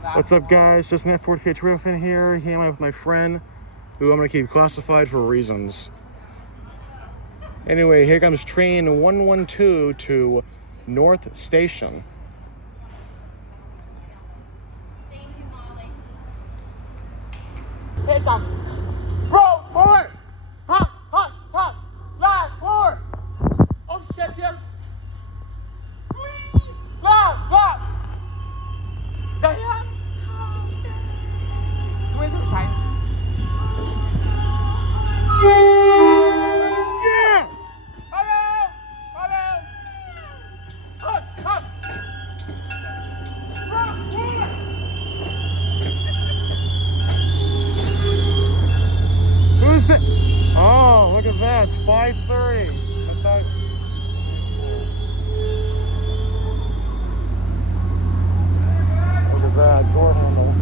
What's up, guys? Just an F40PH riffing here. Here I am with my friend, who I'm going to keep classified for reasons. Anyway, here comes train 112 to North Station. Thank you, Molly. Here comes. Roll forward! Hop, hop, hop! Ride forward! Oh shit, yes! Ride, ride! Got here? Where's the time? Yeah! Hello! Hello! Hop, hop! Roll forward! Who's that? Oh, look at that. It's 5:30. I thought... Look at that door handle.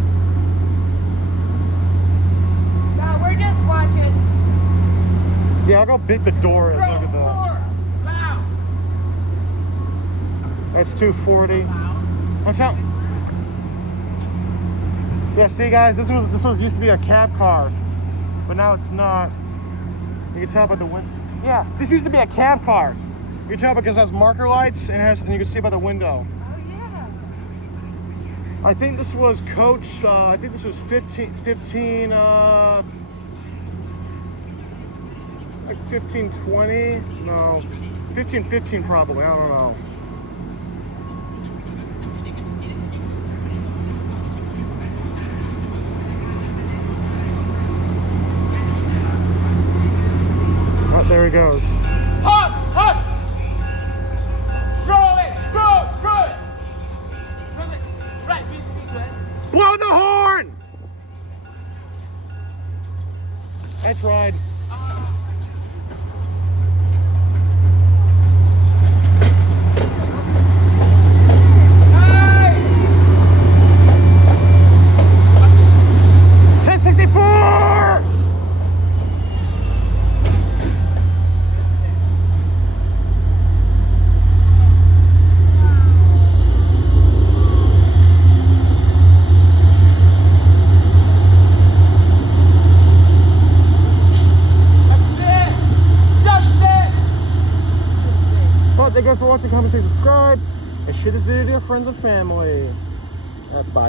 No, we're just watching. Yeah, look how big the door is. Look at that. Forward! Wow! That's 240. Watch out. Yeah, see, guys, this was used to be a cab car, but now it's not. You can tell by the window. Yeah, this used to be a cab car. You can tell because it has marker lights and you can see by the window. Oh, yeah. I think this was coach. I think this was 15, like 1520. No, 1515 probably. I don't know. Oh, there he goes. Hop, hop! Roll it! Roll, roll it! Roll it! Right, be good. Blow the horn! I tried. Hey! 1064! Well, thank you guys for watching, comment, share, subscribe, and share this video to your friends and family. Bye.